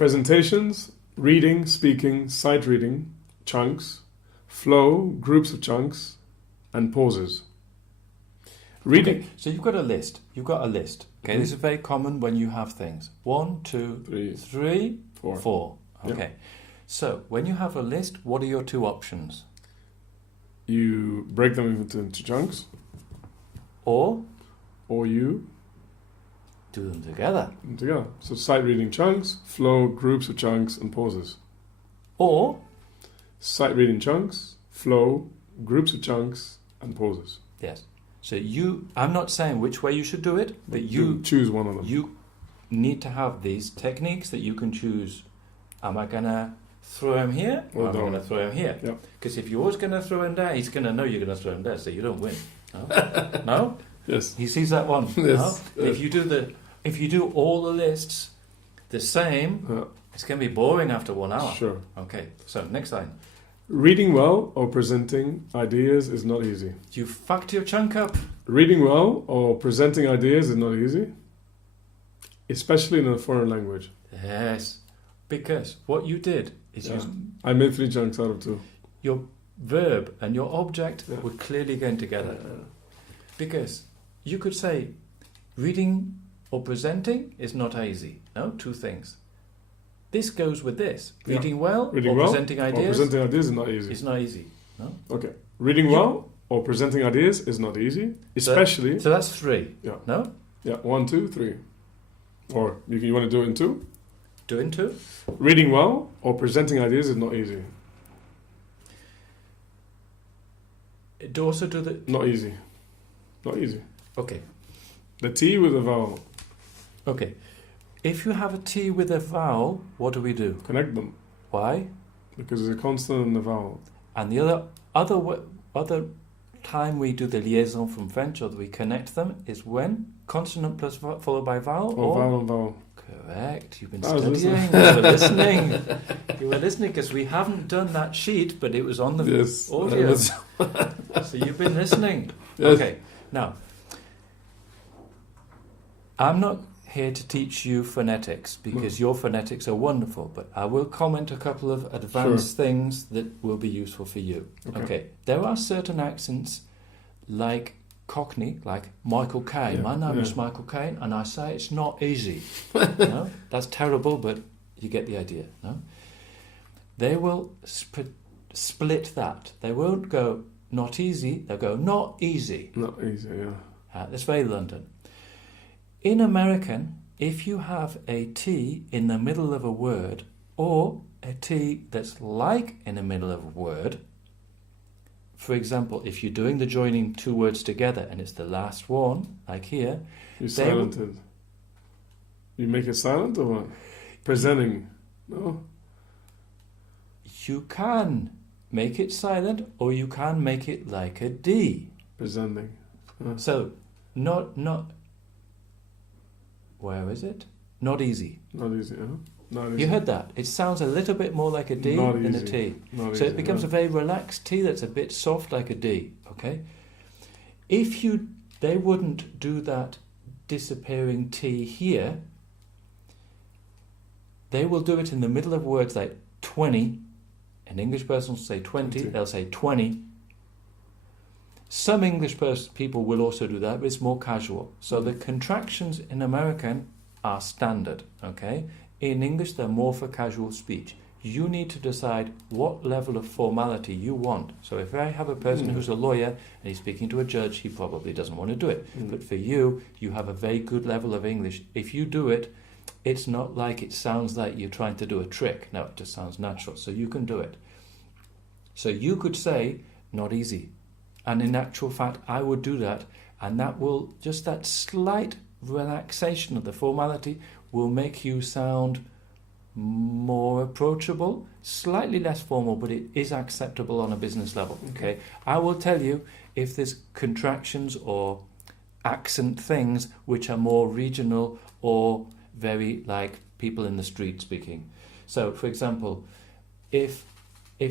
Presentations, reading, speaking, sight reading, chunks, flow, groups of chunks, and pauses. Reading. Okay, so you've got a list. Okay, this is very common when you have things. 1, 2, 3, 4. Okay. Yep. So when you have a list, what are your two options? You break them into chunks. Or you do them together. So sight reading chunks, flow, groups of chunks, and pauses. Or sight reading chunks, flow, groups of chunks, and pauses. Yes. So I'm not saying which way you should do it, but you choose one of them. You need to have these techniques that you can choose. Am I going to throw him here or am I going to throw him here? Because if you're always going to throw him there, he's going to know you're going to throw him there, so you don't win. No? No? Yes. He sees that one. Yes. No? If you do all the lists the same, it's going to be boring after 1 hour. Sure. Okay. So next line. Reading well or presenting ideas is not easy. You fucked your chunk up. Reading well or presenting ideas is not easy, especially in a foreign language. Yes. Because what you did is I made 3 chunks out of 2. Your verb and your object were clearly going together. Because you could say reading or presenting is not easy. No, 2 things. This goes with this. Reading well or presenting ideas. Or presenting ideas is not easy. It's not easy. No? Okay. Reading well or presenting ideas is not easy, especially. So that's 3. Yeah. No? Yeah. 1, 2, 3. Or you want to do it in 2? Do it in 2. Reading well or presenting ideas is not easy. Also do the. Not easy. Not easy. Okay. The T with a vowel. Okay. If you have a T with a vowel, what do we do? Connect them. Why? Because there's a consonant in the vowel. And the other time we do the liaison from French, or we connect them, is when consonant plus followed by vowel. Or vowel and vowel. Correct. You've been studying. You were listening. You were listening because we haven't done that sheet, but it was on the audio. So you've been listening. Yes. Okay. Now, I'm not here to teach you phonetics because your phonetics are wonderful, but I will comment a couple of advanced things that will be useful for you. Okay. There are certain accents like Cockney, like Michael Caine. My name is Michael Caine, and I say it's not easy. No? That's terrible, but you get the idea. No? They will split that. They won't go not easy, they'll go not easy. Not easy, yeah. That's very London. In American, if you have a T in the middle of a word, or a T that's like in the middle of a word, for example, if you're doing the joining 2 words together and it's the last one, like here, you silent it. You make it silent or what? Presenting, no? You can make it silent, or you can make it like a D. Presenting. So, not. Where is it? Not easy. Not easy, Not easy. You heard that? It sounds a little bit more like a D than a T. So it becomes a very relaxed T that's a bit soft like a D, okay? They wouldn't do that disappearing T here. They will do it in the middle of words like 20. An English person will say 20, they'll say 20. Some English people will also do that, but it's more casual. So the contractions in American are standard, okay? In English, they're more for casual speech. You need to decide what level of formality you want. So if I have a person who's a lawyer and he's speaking to a judge, he probably doesn't want to do it. But for you, you have a very good level of English. If you do it, it's not like it sounds like you're trying to do a trick. No, it just sounds natural. So you can do it. So you could say, not easy. And in actual fact, I would do that. And that will, just that slight relaxation of the formality will make you sound more approachable, slightly less formal, but it is acceptable on a business level. Okay, I will tell you if there's contractions or accent things which are more regional or very like people in the street speaking. So, for example, if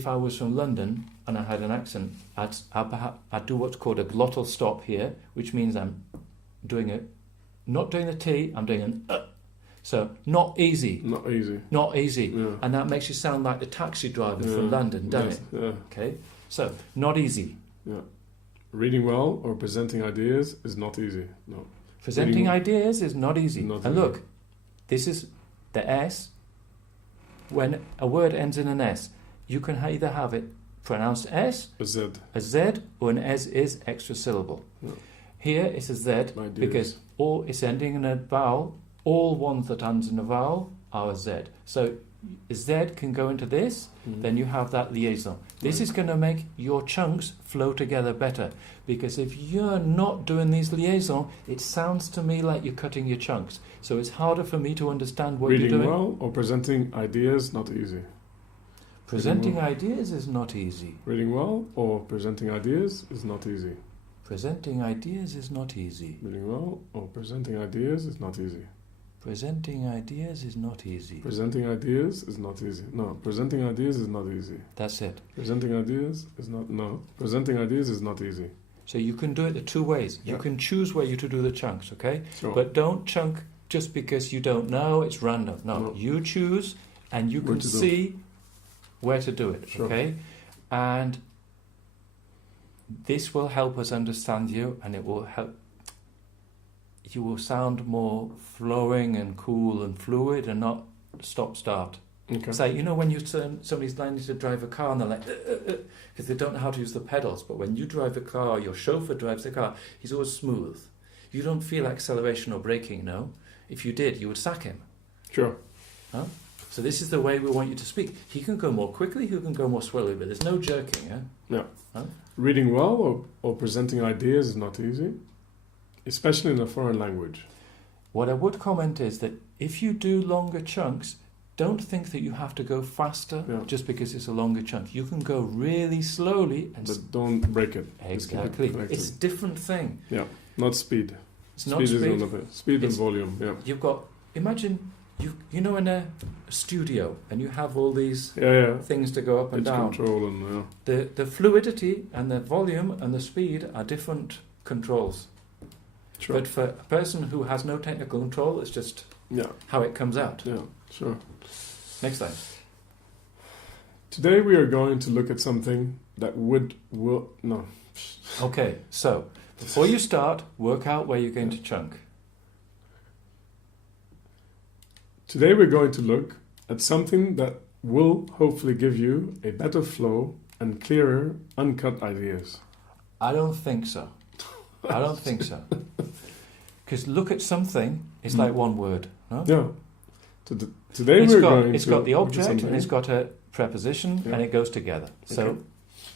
I was from London and I had an accent, I'd do what's called a glottal stop here, which means I'm doing it, not doing the T, I'm doing an So, not easy. Not easy. Not easy. Yeah. And that makes you sound like the taxi driver from London, doesn't it? Yeah. Okay? So, not easy. Yeah. Reading well or presenting ideas is not easy. No. Presenting ideas is not easy. Not And easy. look, this is the S. When a word ends in an S, you can either have it pronounced S, A Z. a Z, or an S is extra syllable. Yeah. Here it's a Z Ideas. because all it's ending in a vowel. All ones that ends in a vowel are a Z. So a Z can go into this, then you have that liaison. This Right. is going to make your chunks flow together better, because if you're not doing these liaison, it sounds to me like you're cutting your chunks. So it's harder for me to understand what Reading you're doing. well or presenting ideas not easy. Presenting well. ideas is not easy. Reading well or presenting ideas is not easy. Presenting ideas is not easy. Reading well or presenting ideas is not easy. Presenting ideas is not easy. Presenting ideas is not easy. No, presenting ideas is not easy. That's it. Presenting ideas is not, no. Presenting ideas is not easy. So you can do it the two ways. You Yeah. can choose where you to do the chunks, okay? Sure. But don't chunk just because you don't know, it's random. No, No. you choose and you Where can to do. see where to do it, Sure. okay? And this will help us understand you, and it will help. You will sound more flowing and cool and fluid and not stop-start. Okay. It's like, you know, when you turn, somebody's learning to drive a car and they're like, because they don't know how to use the pedals. But when you drive a car, your chauffeur drives the car, he's always smooth. You don't feel acceleration or braking, no? If you did, you would sack him. Sure. Huh? So this is the way we want you to speak. He can go more quickly, he can go more slowly, but there's no jerking, yeah? Yeah. Huh? Reading well or presenting ideas is not easy, especially in a foreign language. What I would comment is that if you do longer chunks, don't think that you have to go faster Yeah. just because it's a longer chunk. You can go really slowly and But don't break it. Just keep it exactly. connected. It's a different thing. Yeah, not speed. It's not Speed speed. is another. Speed and It's- volume. Yeah. You've got, imagine you know, in a studio and you have all these Yeah. things to go up and Pitch down. control and The fluidity and the volume and the speed are different controls. sure. But for a person who has no technical control, it's just Yeah. how it comes out. Yeah. Sure. Next time. Today we are going to look at something that will no. Okay, so before you start, work out where you're going to chunk. Today we're going to look at something that will hopefully give you a better flow and clearer, uncut ideas. I don't think so. I don't think so. Because look at something, it's like one word. No? Yeah. Today we're going It's to got the look at object something- and it's got a preposition Yeah. and it goes together. So, Okay.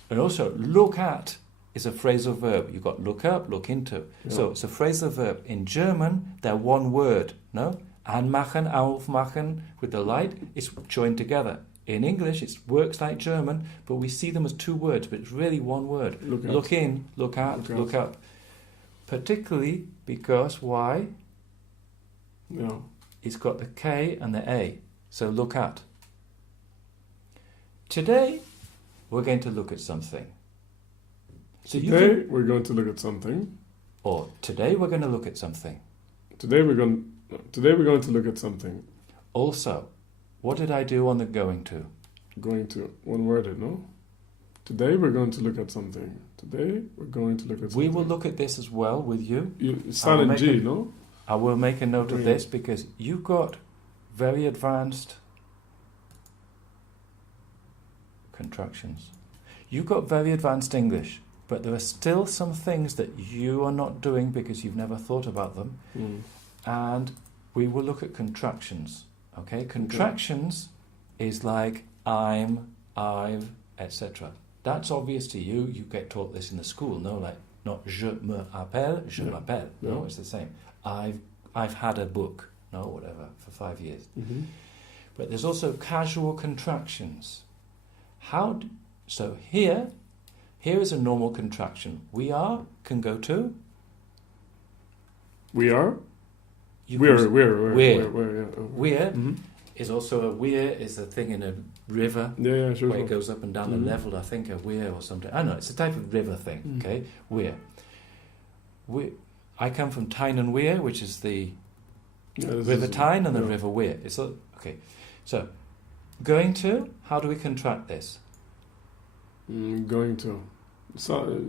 and also look at is a phrasal verb. You've got look up, look into. Yeah. So it's a phrasal verb. In German, they're one word. No, anmachen, aufmachen with the light. It's joined together. In English, it works like German, but we see them as two words, but it's really one word. Look at. Look in, look at, Look out. look up. Particularly because why? Yeah. It's got the K and the A. So look at. Today, we're going to look at something. So you Today can, we're going to look at something. or today we're going to look at something. Today we're going to look at something. Also, what did I do on the going to? Going to one worded, no? Today we're going to look at something. Today we're going to look at something. We will look at this as well with you. You silent make G, a- no? I will make a note of Brilliant. this because you've got very advanced contractions. You've got very advanced English, but there are still some things that you are not doing because you've never thought about them. Mm. And we will look at contractions. Okay, contractions is like I'm, I've, etc. That's obvious to you. You get taught this in the school, no? Like not je me appelle, je Yeah. m'appelle. No, Yeah. it's the same. I've had a book, no, whatever, for 5 years. Mm-hmm. But there's also casual contractions. So here is a normal contraction. We are can go to. We are. You We're. can- Yeah. Oh. We're Mm-hmm. is also a weir is a thing in a river Yeah, sure. where sure. it goes up and down Mhm. the level. I think a weir or something. I know it's a type of river thing. Mm. Okay, weir. I come from Tyne and Wear, which is the River Tyne and the River Wear. Okay. So, going to, how do we contract this? Going to. So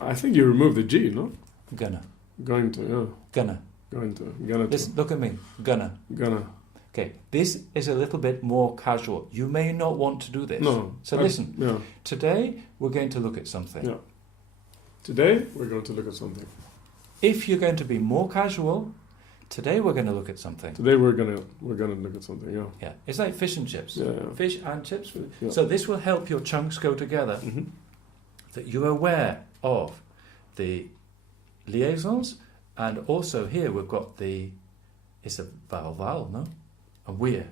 I think you remove the G, no? Gonna. Going to, yeah. Gonna. Going to. Gonna to. Look at me. Gonna. Gonna. Okay, this is a little bit more casual. You may not want to do this. No. So listen. Yeah. Today, we're going to look at something. Yeah. Today, we're going to look at something. If you're going to be more casual, today we're going to look at something. Today we're gonna look at something. Yeah. Yeah, it's like fish and chips. Yeah. Yeah. Fish and chips. Yeah. So this will help your chunks go together. Mm-hmm. That you're aware of the liaisons, and also here we've got it's a vowel, no? A we're.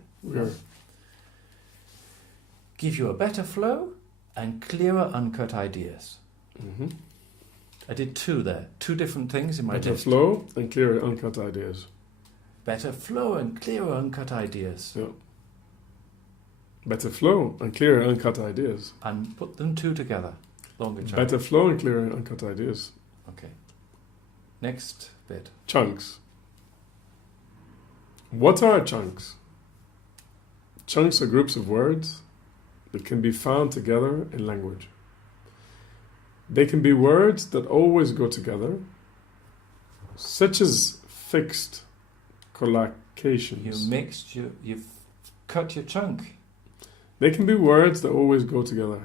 Give you a better flow and clearer, uncut ideas. Mm-hmm. I did two there. Two different things in my Better list. flow and clearer, uncut ideas. Better flow and clearer, uncut ideas. Yeah. Better flow and clearer, uncut ideas. And put them two together. Longer chunk. Better flow and clearer, uncut ideas. Okay. Next bit. Chunks. What are chunks? Chunks are groups of words that can be found together in language. They can be words that always go together, such as fixed collocations. You've cut your chunk. They can be words that always go together,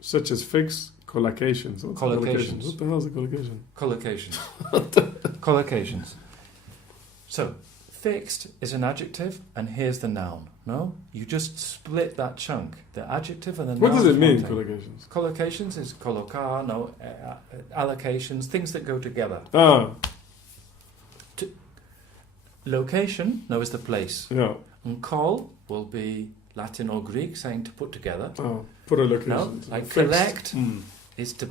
such as fixed collocations. What's Collocations. What the hell is a collocation? Collocations. Collocations. So, fixed is an adjective, and here's the noun. No? You just split that chunk. The adjective and the noun. What does it is mean, one thing. collocations? Collocations is collocar, allocations, things that go together. Ah, Location, is the place. yeah. And call will be Latin or Greek, saying to put together. Oh, put a location. No, like Fixed. collect is to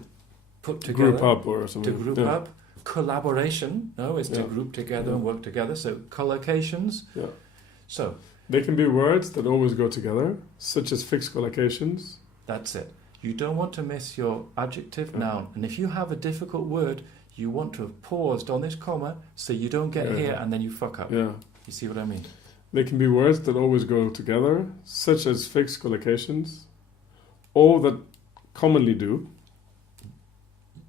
put together. Group up or something. To group Yeah. up. Collaboration, is to Yeah. group together Yeah. and work together. So collocations. Yeah. So They can be words that always go together, such as fixed collocations. that's it. You don't want to miss your adjective, Yeah. noun. And if you have a difficult word, you want to have paused on this comma so you don't get Yeah. here and then you fuck up. Yeah. You see what I mean? They can be words that always go together, such as fixed collocations, or that commonly do.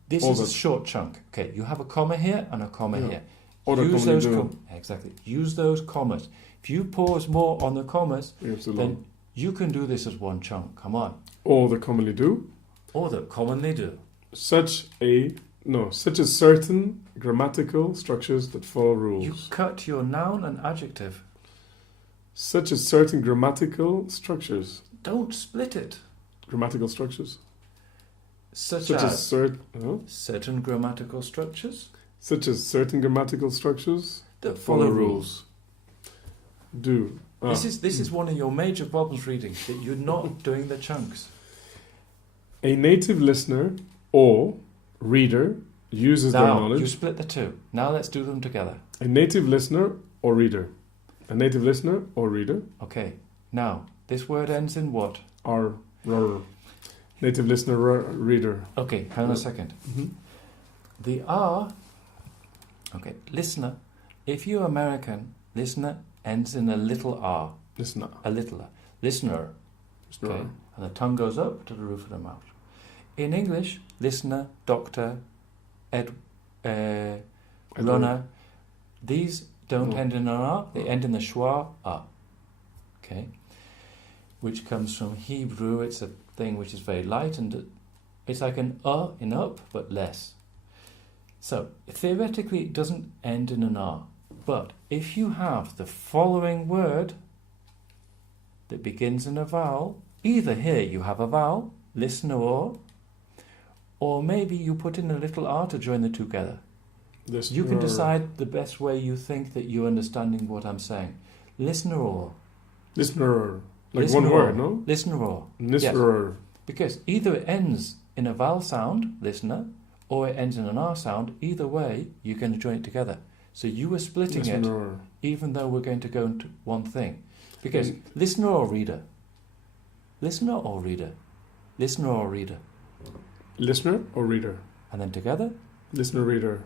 This All is a that- short chunk. Okay, you have a comma here and a comma Yeah. here. Or that Use commonly those do. exactly. Use those commas. If you pause more on the commas, You have to then long. you can do this as one chunk. Come on. Or that commonly do. Or that commonly do. Such as certain grammatical structures that follow rules. You cut your noun and adjective. Such as certain grammatical structures. Don't split it. Grammatical structures. Such Such as as certain grammatical structures certain grammatical structures that follow rules. Do. This is one of your major problems reading, that you're not doing the chunks. A native listener or reader uses their Now, knowledge. you split the two. Now let's do them together. A native listener or reader. A native listener or reader Okay. Now, this word ends in what? are native listener reader. Okay, hang on a second. Mm-hmm. The R, okay, listener. If you're American, listener ends in a little R. Listener. A little R. Listener. Okay. And the tongue goes up to the roof of the mouth. In English, listener, doctor, runner, these don't No. end in an R, they end in the schwa R. Okay? Which comes from Hebrew. It's a thing which is very light, and it's like an in up, but less. So, theoretically, it doesn't end in an R. But if you have the following word that begins in a vowel, either here you have a vowel, listener or maybe you put in a little R to join the two together. Listener. You can decide the best way you think that you're understanding what I'm saying. Listener or. Listener. Like Listener one or. word, no? Listener or. Listener. Because either it ends in a vowel sound, listener, or it ends in an R sound. Either way, you're going to join it together. So you were splitting it, Listener. even though we're going to go into one thing. Because listener or reader. Listener or reader. Listener or reader. Listener or reader. And then together, Listener reader.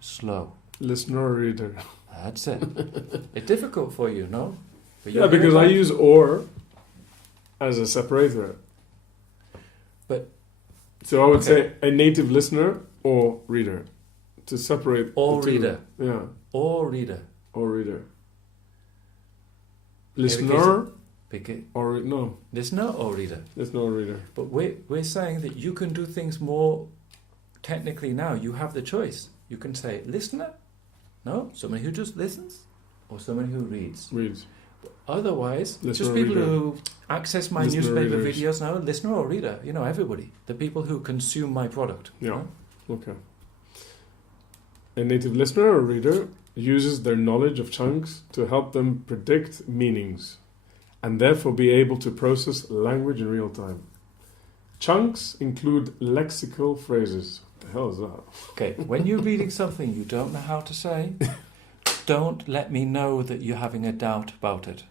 slow. Listener reader. That's it. It's difficult for you, no? But Yeah, because I use or as a separator. But so I would say a native listener or reader to separate or the two. reader. Yeah. Or reader. Or reader. Listener Because or no. listener or reader. Listener or reader. But we're saying that you can do things more technically now. You have the choice. You can say listener, no, somebody who just listens, or somebody who reads. Reads. Otherwise, Listener just or people reader. who access my Listener newspaper readers. videos now, listener or reader, everybody. The people who consume my product. Yeah. Okay. A native listener or reader uses their knowledge of chunks to help them predict meanings and therefore be able to process language in real time. Chunks include lexical phrases. What the hell is that? Okay, when you're reading something you don't know how to say, don't let me know that you're having a doubt about it.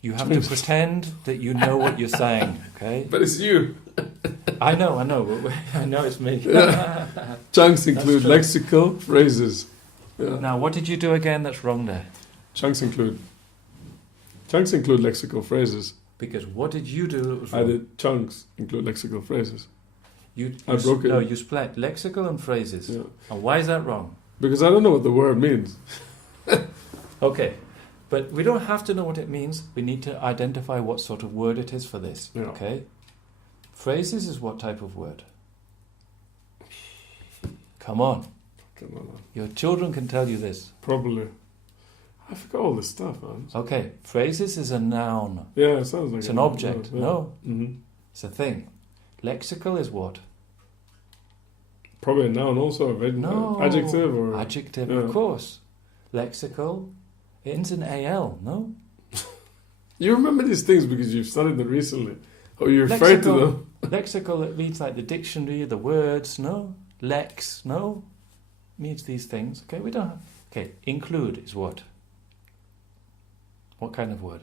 You have to pretend that you know what you're saying, okay? But it's you. I know. I know it's me. Chunks include true. lexical phrases. Yeah. Now, what did you do again that's wrong there? Chunks include lexical phrases. Because what did you do that was I wrong? did chunks include lexical phrases. I broke it. No, you split lexical and phrases. Yeah. And why is that wrong? Because I don't know what the word means. Okay, but we don't have to know what it means. We need to identify what sort of word it is for this. Yeah. Okay? Phrases is what type of word? Come on. Your children can tell you this. Probably. I forgot all this stuff, man. Okay, phrases is a noun. Yeah, it sounds like It's an object. Yeah. No, Mm-hmm. it's a thing. Lexical is what? Probably a noun also, No. adjective or... Adjective, yeah. of course. Lexical, it ends in AL, no? You remember these things because you've studied them recently. Or you're afraid to them. Lexical, it reads like the dictionary, the words, no? Lex, no? Means these things. Okay, we don't have... Okay, include is what? What kind of word?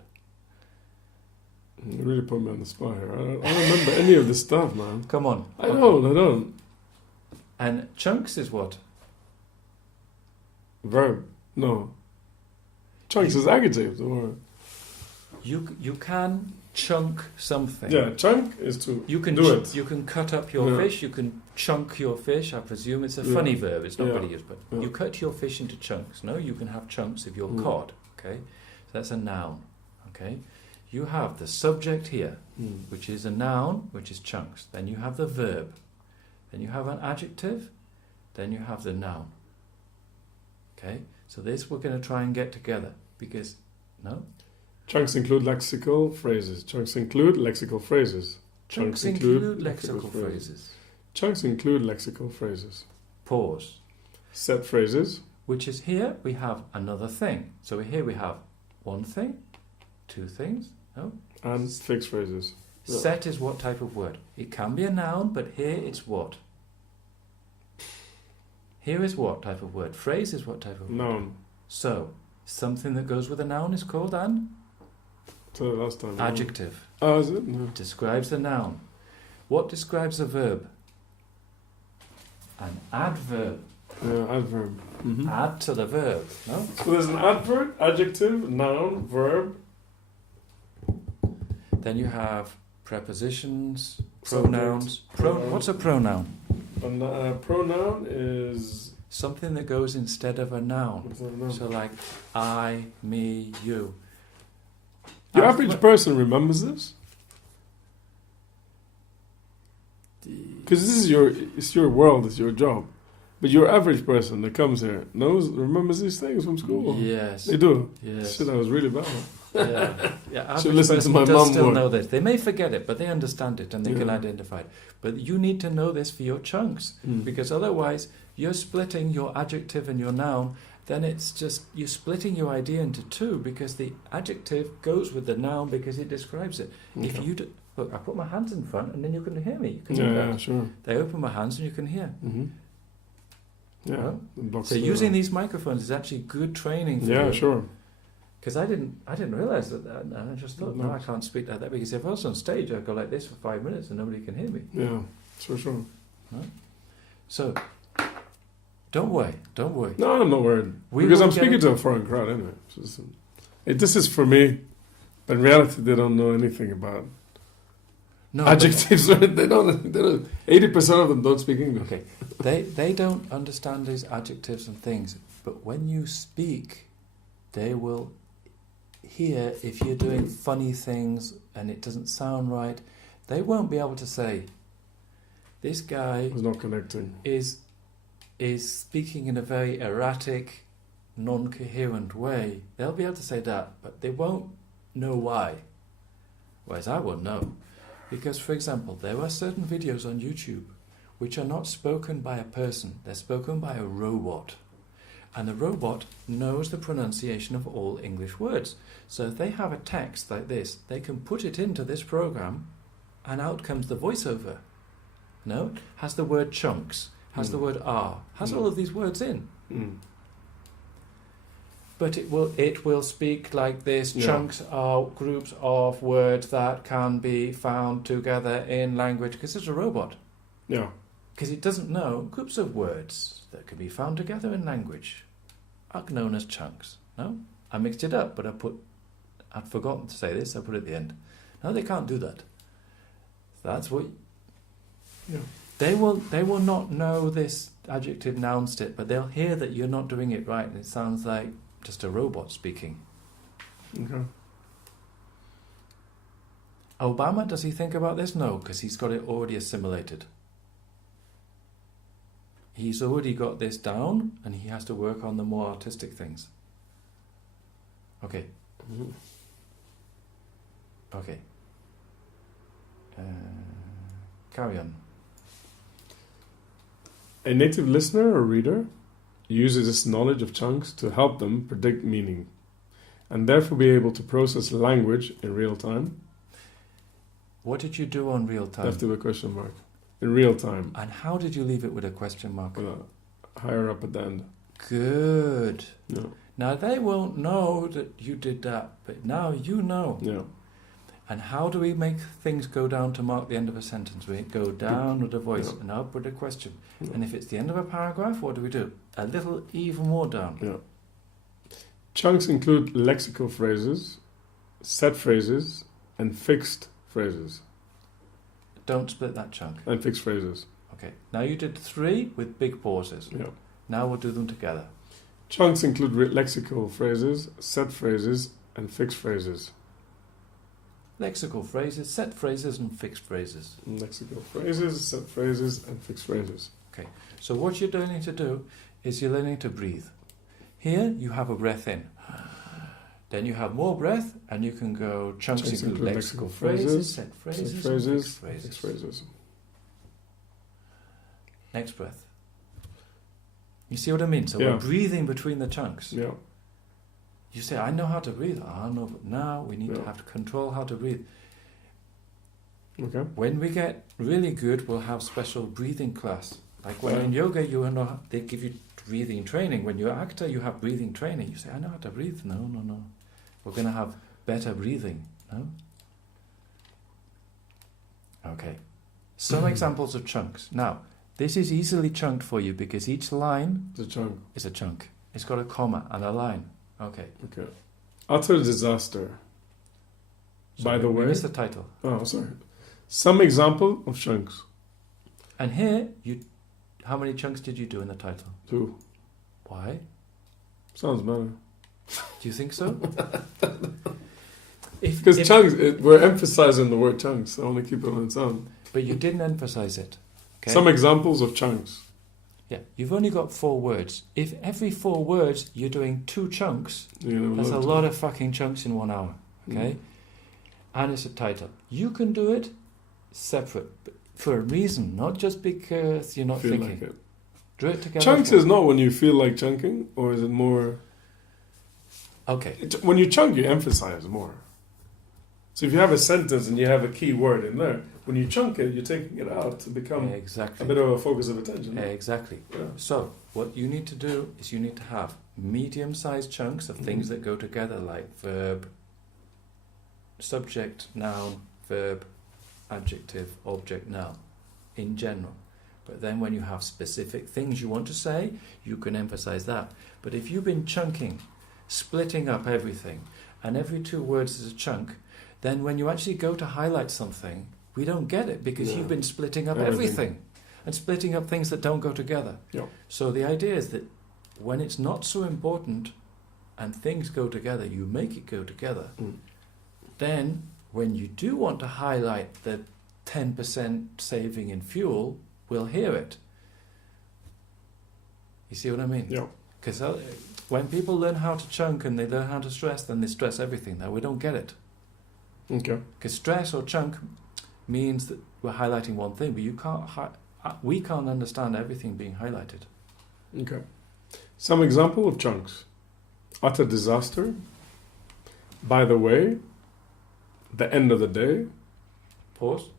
You really put me on the spot here. I don't remember any of this stuff, man. Come on. I don't. And chunks is what? Verb. No. Chunks is adjective. Or... You can chunk something. Yeah, chunk is to You can do it. You can cut up your fish. You can chunk your fish. I presume it's a funny verb. It's not really used, but you cut your fish into chunks. No, you can have chunks of your cod. Okay, so that's a noun. Okay, you have the subject here, which is a noun, which is chunks. Then you have the verb. Then you have an adjective. Then you have the noun. Okay, so this we're going to try and get together because Chunks include lexical phrases. Chunks include lexical phrases. Chunks include lexical phrases. Chunks include lexical phrases. Pause. Set phrases. Which is here we have another thing. So here we have one thing, two things, no? And fixed phrases. Yeah. Set is what type of word? It can be a noun, but here it's what? Here is what type of word? Phrase is what type of word? Noun. So, something that goes with a noun is called an So last time. adjective. Oh, is it? No. Describes the noun. What describes a verb? An adverb. Yeah, adverb. Mm-hmm. Add to the verb, no? So there's an adverb, adjective, noun, verb. Then you have prepositions, pronouns. What's a pronoun? A pronoun is... Something that goes instead of a noun. What's that noun? So like I, me, you. The average person remembers this? Because this is it's your world, it's your job. But your average person that comes here remembers these things from school. Yes. They do. Yes. Shit, I was really bad. Yeah. Should Average listen to person my does mum still more. know this. They may forget it, but they understand it and they can Yeah. identify it. But you need to know this for your chunks, because otherwise you're splitting your adjective and your noun. Then it's just you're splitting your idea into two because the adjective goes with the noun because it describes it. Okay. If you look, I put my hands in front and then you can hear me. You can hear Yeah, that. sure. They open my hands and you can hear. Mm-hmm. Yeah. Well, it blocks So the- using these microphones is actually good training for you. Yeah, sure. Because I didn't realise that, and I just thought, no, I can't speak like that, because if I was on stage, I'd go like this for 5 minutes and nobody can hear me. Yeah, sure. So, Don't worry. No, I'm not worried. We because will I'm get speaking it- to a foreign crowd anyway. This is for me. But in reality, they don't know anything about No, adjectives. They don't. 80% of them don't speak English. Okay, they don't understand these adjectives and things, but when you speak, they will hear if you're doing funny things and it doesn't sound right. They won't be able to say, this guy It's not connecting. is speaking in a very erratic, non-coherent way. They'll be able to say that, but they won't know why. Whereas I will know. Because, for example, there are certain videos on YouTube which are not spoken by a person, they're spoken by a robot. And the robot knows the pronunciation of all English words. So if they have a text like this, they can put it into this program and out comes the voiceover. No? Has the word chunks, has the word are, has all of these words in. But it will speak like this. Yeah. Chunks are groups of words that can be found together in language, because it's a robot. Yeah. Because it doesn't know groups of words that can be found together in language are known as chunks. No? I mixed it up, but I'd forgotten to say this, I put it at the end. No, they can't do that. That's what... Yeah. They will not know this adjective noun state, but they'll hear that you're not doing it right, and it sounds like just a robot speaking. Okay. Obama, does he think about this? No, because he's got it already assimilated. He's already got this down, and he has to work on the more artistic things. Okay. Okay. Carry on. A native listener or reader uses this knowledge of chunks to help them predict meaning, and therefore be able to process language in real time. What did you do on real time? Left with a question mark. In real time. And how did you leave it with a question mark? Higher up at the end. Good. Yeah. Now they won't know that you did that, but now you know. Yeah. And how do we make things go down to mark the end of a sentence? We go down with a voice and up with a question. Yeah. And if it's the end of a paragraph, what do? A little even more down. Yeah. Chunks include lexical phrases, set phrases, and fixed phrases. Don't split that chunk. And fixed phrases. Okay. Now you did 3 with big pauses. Yeah. Now we'll do them together. Chunks include lexical phrases, set phrases, and fixed phrases. Lexical phrases, set phrases, and fixed phrases. Lexical phrases, set phrases, and fixed phrases. Okay. So what you're learning to do is you're learning to breathe. Here you have a breath in. Then you have more breath, and you can go chunks include lexical phrases, set phrases, and fixed phrases. Fixed phrases. Next breath. You see what I mean? So Yeah. we're breathing between the chunks. Yeah. You say, I know how to breathe. I know, but now we need to Yeah. have to control how to breathe. Okay. When we get really good, we'll have special breathing class. Like when you're in yoga, they give you breathing training. When you're an actor, you have breathing training. You say, I know how to breathe. No. We're going to have better breathing. No? Okay. Some examples of chunks. Now, this is easily chunked for you because each line The chunk. is a chunk. It's got a comma and a line. Okay. Okay. Utter disaster. So By the we way. missed the title. Oh, sorry. Some example of chunks. And here, how many chunks did you do in the title? 2. Why? Sounds better. Do you think so? Because chunks, we're emphasizing the word chunks. I only keep it on its own. But you didn't emphasize it. Okay? Some examples of chunks. Yeah, you've only got 4 words. If every 4 words you're doing 2 chunks, that's a lot of fucking chunks in 1 hour. Okay? And it's a title. You can do it separate, but for a reason, not just because you're not Feel thinking. like it. Do it together. Chunks is not when you feel like chunking, or is it more... Okay. When you chunk, you emphasize more. So if you have a sentence and you have a key word in there, when you chunk it, you're taking it out to become Exactly. a bit of a focus of attention. Exactly. Yeah. So, what you need to do is you need to have medium-sized chunks of things that go together, like verb, subject, noun, verb, adjective, object, noun, in general. But then when you have specific things you want to say, you can emphasize that. But if you've been chunking, splitting up everything, and every 2 words is a chunk, then when you actually go to highlight something, we don't get it because you've been splitting up everything and splitting up things that don't go together. Yeah. So the idea is that when it's not so important and things go together, you make it go together. Then when you do want to highlight the 10% saving in fuel, we'll hear it. You see what I mean? Yeah. Because when people learn how to chunk and they learn how to stress, then they stress everything. Now we don't get it. Okay. Because stress or chunk means that we're highlighting one thing, but you can't. We can't understand everything being highlighted. Okay. Some example of chunks: utter disaster. By the way, the end of the day. Pause.